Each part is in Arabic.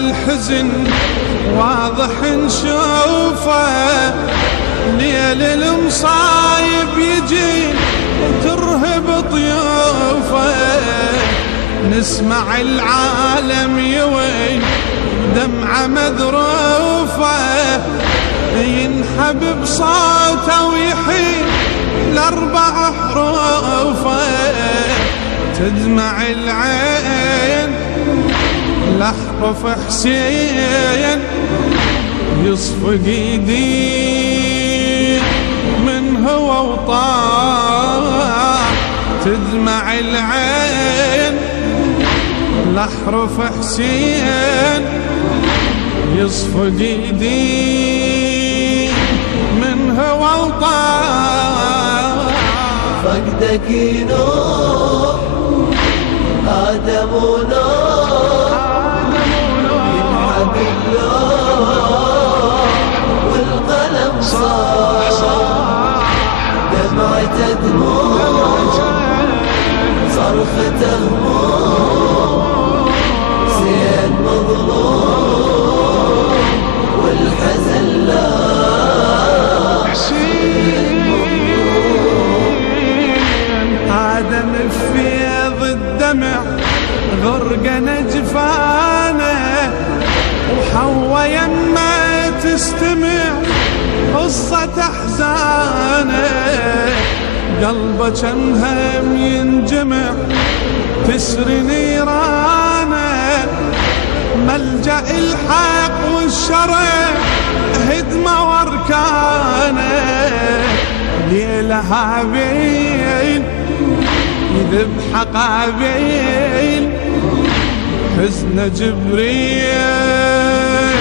الحزن واضح نشوفه، ليل المصايب يجي وترهب ضيوفه، نسمع العالم يوي دمعة مذروفة، ينحب بصوته ويحيل الأربع حروفه، تدمع العين لأحرف حسين يصفق ايدي من هو وطاح، تدمع العين لأحرف حسين يصفق ايدي من هو وطاح. فقدك نوح آدم ونوح ينحب اللوح والقلم صاح، دمعته دموع صرخته هموم، زين مظلوم والحزن لاح. آدم في فيض الدمع غرقن جفانه، وحوا يما تستمع قصة أحزانه، قلبه كم هم ينجمع تسري نيرانه، ملجأ الحق والشرع هدمة واركانه، ليلة هابيل يذبح قابيل، حزن جبريل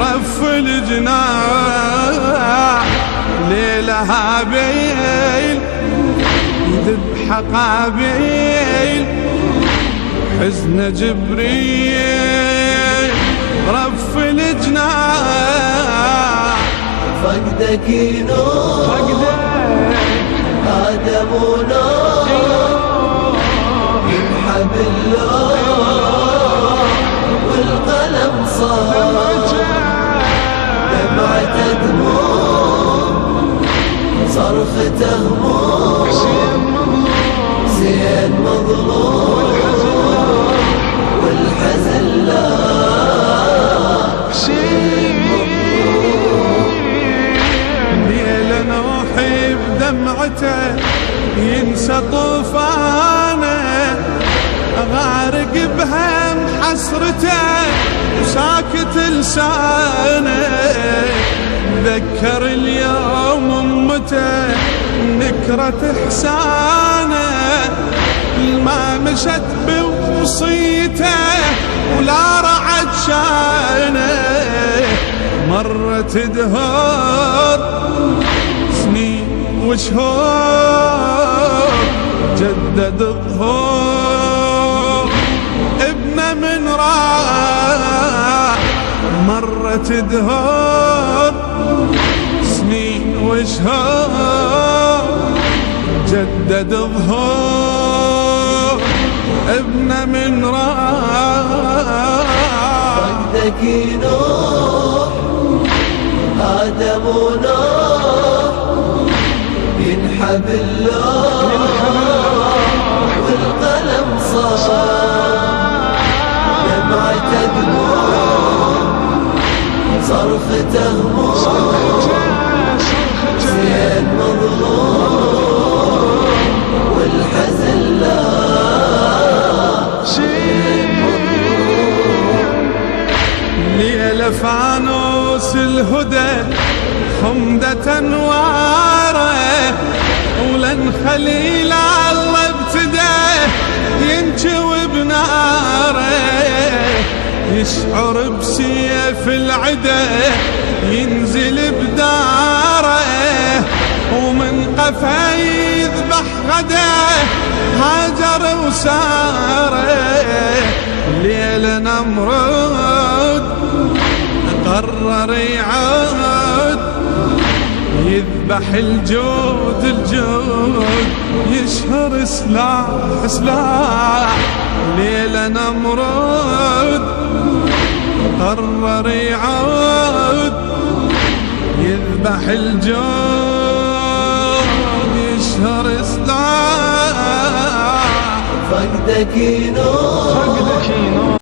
رف الجناح، ليلة هابيل يذبح قابيل، حزن جبريل رف الجناح. فقدك نوح آدم ونوح ينحب اللوح والقلم صاح، دمعته دموع صرخته هموم، زين مظلوم والحزن لاح. ليلة نوحي بدمعته ينسى طوفانه، غارق بهم حسرته وساكت لسانه، ذكر اليوم امته نكرة احسانه، ما مشت بوصيته ولا رعد شانه، مرت دهور سنين وشهور جدد ظهور ابنه من راح، مرت دهور سنين وشهور جدد ظهور ابنه من راح. فقدك نوح آدم ونوح ينحب اللوح والقلم صاح، دمعته دموع صرخته هموم، زين مظلوم والحزن لاح. ليلة فانوس الهدى حمدة انواره، ولن خليل الله ابتدى ينجوي بناره، يشعر بسيف العدا ينزل بداره، ومن قفا يذبح غدا هاجر وساره، ليلة نمرود قرر يعود يذبح الجود الجود يشهر سلاح، ليلة نمرود قرر يعود يذبح الجوم يشهر إسلام. فقدك ينوم